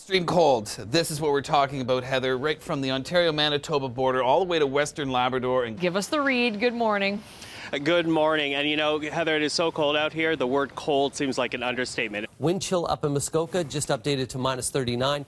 Extreme cold. This is what we're talking about, Heather, right from the Ontario-Manitoba border all the way to Western Labrador. And give us the read. Good morning. Good morning. And you know, Heather, it is so cold out here. The word cold seems like an understatement. Wind chill up in Muskoka just updated to -39.